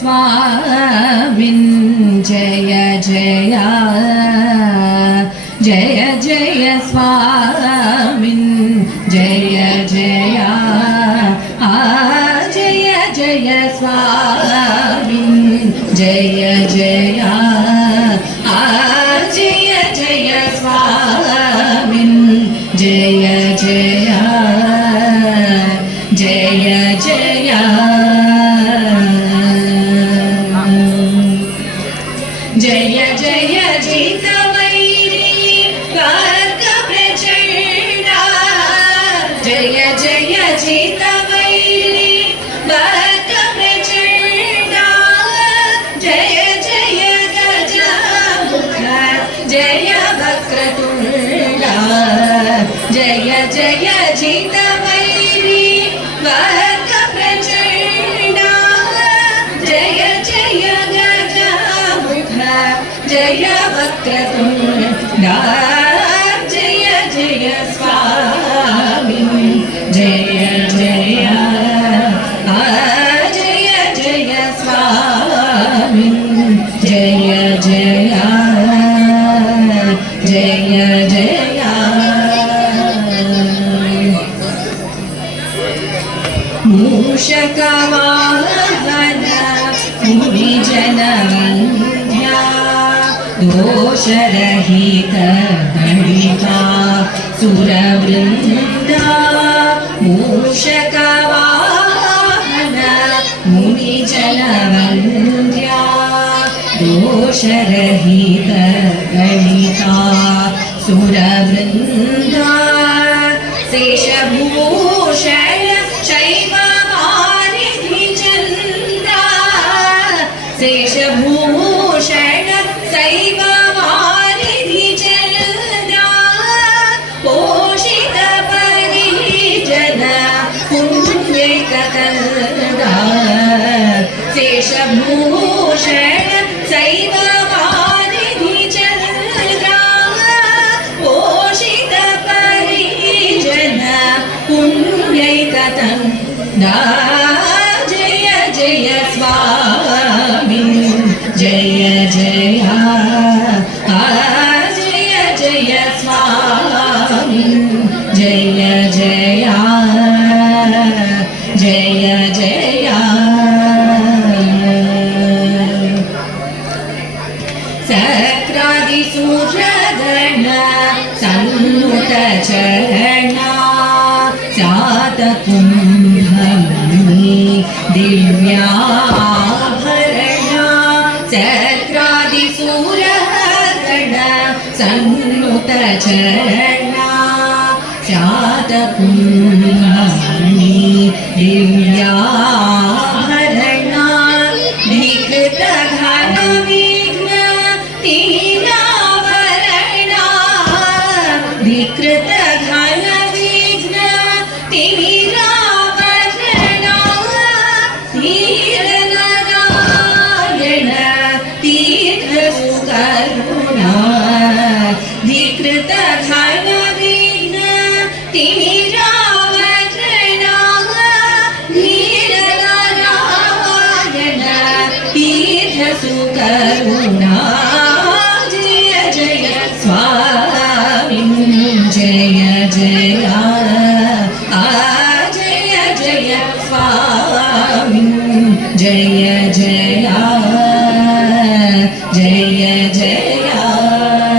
स्वामिन् जय जय जय जय स्वामिन् जय जय जय जय स्वामिन् जय जय जय जय स्वामिन् जय जय जय जय जय जय जितवैरी वर्ग प्रचंडा जय जय जितवैरी वर्ग प्रचंडा जय जय गजमुख जय वक्रतुंडा जय जय जितवैरी वर्ग प्रचंडा जय जय जय वक्रतुंडा जय जय स्वामी जय जय जय जय स्वामी जय जय जय जय मूषकवाहन मुनिजनवन्द्या दोषरहित गणिता सुरवृन्दा मूषकवाहन मुनिजनवन्द्या दोषरहित गणिता सुरवृन्दा शेषभूषण शैववारिधि चन्द्रा शेषभूषण शैववारिधि चन्द्रा पोषित परिजन पुण्यैककन्दा शेषभूषण शैववारिधि चन्द्रा पोषित परिजन पुण्यैककन्दा जय जय स्वामी जय जय जय जय स्वामी जय जय जय जय सक्रादि सूर्यगण सन्नुत चरणा सातकुम्भमणि दिव्याभरणा सक्रादि सूर्यगण सन्नुत चरणा सातकुम्भमणि दिव्याभरणा विकृत घन विघ्न तीरावरणा विकृत घन विघ्न तीरावरणा तीरनारायण तीर्थसुकरुणा विकृत घन विघ्न तीरावरणा तीरनारायण तीर्थसुकरुणा जय जय स्वामी जय जय जय जय स्वामी जय जय जय जय